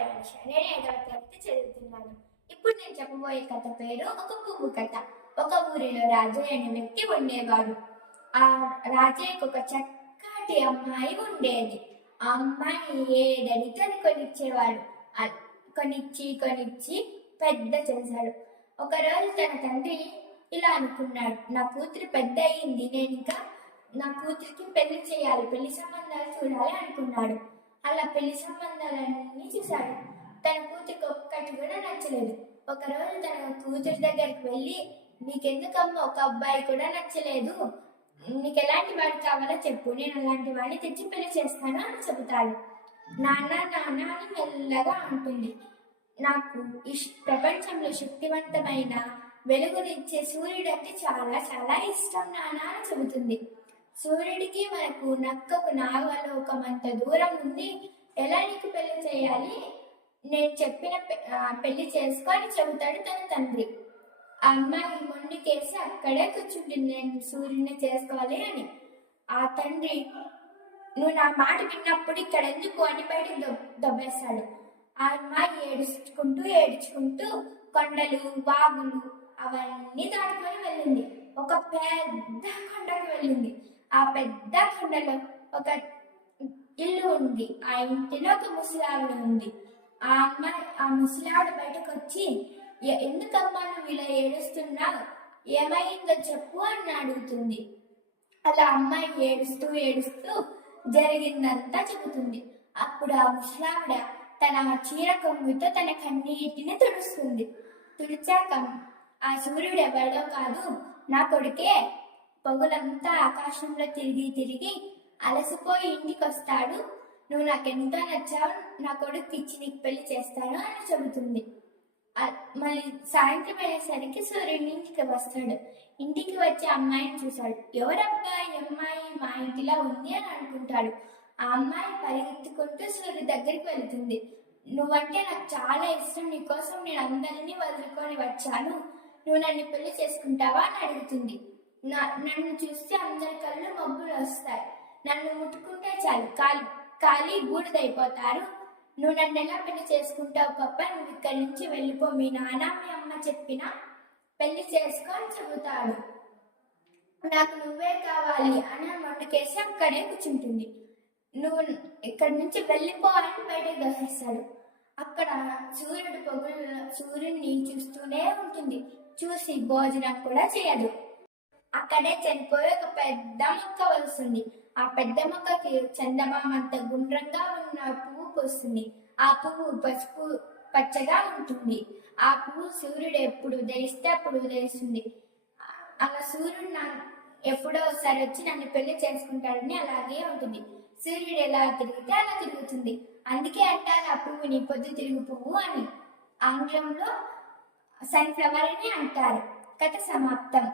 ప్రియాంశ. నేను 5వ తరగతి చదువుతున్నాను. ఇప్పుడు నేను చెప్పబోయే కథ పేరు ఒక పువ్వు కథ. ఒక ఊరిలో రాజయ్య అనే వ్యక్తి ఉండేవాడు. ఆ రాజయ్యకు ఒక చక్కటి అమ్మాయి ఉండేది. ఆ అమ్మాయి ఏదడిగితే అది కొనిచ్చేవాడు. కొనిచ్చి పెద్ద చేశాడు. ఒకరోజు తన తండ్రి ఇలా అనుకున్నాడు, నా కూతురు పెద్ద అయింది, నేను ఇంకా నా కూతురికి పెళ్లి చేయాలి, పెళ్లి సంబంధాలు చూడాలి అనుకున్నాడు. అలా పెళ్లి సంబంధాలన్నీ చూశాడు. తన కూతురికి ఒక్కటి కూడా నచ్చలేదు. ఒకరోజు తన కూతురు దగ్గరికి వెళ్ళి, నీకెందుకమ్మా ఒక అబ్బాయి కూడా నచ్చలేదు, నీకు ఎలాంటి వాడు కావాలో చెప్పు, నేను అలాంటి వాడిని తెచ్చి పెళ్లి చేస్తాను అని చెబుతాడు. నాన్న నాన్న అని మెల్లగా అంటుంది. నాకు ఈ ప్రపంచంలో శక్తివంతమైన వెలుగునిచ్చే సూర్యుడు అంటే చాలా చాలా ఇష్టం నాన్న అని చెబుతుంది. సూర్యుడికి మనకు నక్కకు నాగలోకమంత దూరం ఉంది, ఎలా నీకు పెళ్లి చేయాలి, నేను చెప్పిన పెళ్లి చేసుకో అని చెబుతాడు తన తండ్రి. ఆ అమ్మాయి మొండికేసి అక్కడే కూర్చుంటుంది, నేను సూర్యుడిని చేసుకోవాలి అని. ఆ తండ్రి, నువ్వు నా మాట విన్నప్పుడు ఇక్కడ ఎందుకు అని బయటకు దొబ్బేస్తాడు. ఆ అమ్మాయి ఏడ్చుకుంటూ కొండలు వాగులు అవన్నీ దాటుకొని వెళ్ళింది. ఒక పెద్ద కొండకు వెళ్ళింది. ఆ పెద్ద కొండలో ఒక ఇల్లు ఉంది. ఆ ఇంటిలో ఒక ముసలావిడ ఉంది. ఆ అమ్మాయి ఆ ముసలావిడ బయటకు వచ్చి, ఎందుకమ్మా నువ్వు ఇలా ఏడుస్తున్నావు, ఏమైందో చెప్పు అని అడుగుతుంది. అలా అమ్మాయి ఏడుస్తూ జరిగిందంతా చెబుతుంది. అప్పుడు ఆ ముసలావిడ తన చీర కొంగుతో తన కన్నీటిని తుడిచాక, ఆ సూర్యుడు ఎవడో కాదు, నా కొడుకే, పగులంతా ఆకాశంలో తిరిగి అలసిపోయి ఇంటికి వస్తాడు, నువ్వు నాకెంతో నచ్చావు, నా కొడుకు ఇచ్చి నీకు పెళ్లి చేస్తాను అని చెబుతుంది. మళ్ళీ సాయంత్రం అయ్యేసరికి సూర్యుడి ఇంటికి వస్తాడు. ఇంటికి వచ్చి అమ్మాయిని చూశాడు. ఎవరబ్బాయి అమ్మాయి మా ఇంటిలా ఉంది అని అనుకుంటాడు. ఆ అమ్మాయి పరిగెత్తుకుంటూ సూర్యుడి దగ్గరికి వెళుతుంది. నువ్వంటే నాకు చాలా ఇష్టం, నీకోసం నేను అందరినీ వదులుకొని వచ్చాను, నువ్వు నన్ను పెళ్లి చేసుకుంటావా అని అడుగుతుంది. నన్ను చూస్తే అందరి కళ్ళు మబ్బులు వస్తాయి, నన్ను ముట్టుకుంటే చాలు కాలి బూడిదైపోతారు, నువ్వు నన్ను ఎలా పెళ్లి చేసుకుంటావు పప్ప, నువ్వు ఇక్కడి నుంచి వెళ్ళిపో, మీ నాన్న మీ అమ్మ చెప్పినా పెళ్లి చేసుకో అని చెబుతాడు. నాకు నువ్వే కావాలి అని మొండికేసి అక్కడే కూర్చుంటుంది. నువ్వు ఇక్కడి నుంచి వెళ్ళిపో అని బయటకు దోసేస్తాడు. అక్కడ సూర్యుడిని చూస్తూనే ఉంటుంది. చూసి భోజనం కూడా చేయదు. అక్కడే చనిపోయి ఒక పెద్ద మొక్క వస్తుంది. ఆ పెద్ద మొక్కకి చందమామంత గుండ్రంగా ఉన్న పువ్వు పూస్తుంది. ఆ పువ్వు పసుపు పచ్చగా ఉంటుంది. ఆ పువ్వు సూర్యుడు ఎప్పుడు ఉదయిస్తే అప్పుడు ఉదయిస్తుంది. అలా సూర్యుడు ఎప్పుడో ఒకసారి వచ్చి నన్ను పెళ్లి చేసుకుంటాడని అలాగే ఉంటుంది. సూర్యుడు ఎలా తిరిగితే అలా తిరుగుతుంది. అందుకే అంటారు ఆ పువ్వుని పొద్దు తిరుగు పువ్వు అని. ఆంగ్లంలో సన్ఫ్లవర్ అని అంటారు. కథ సమాప్తం.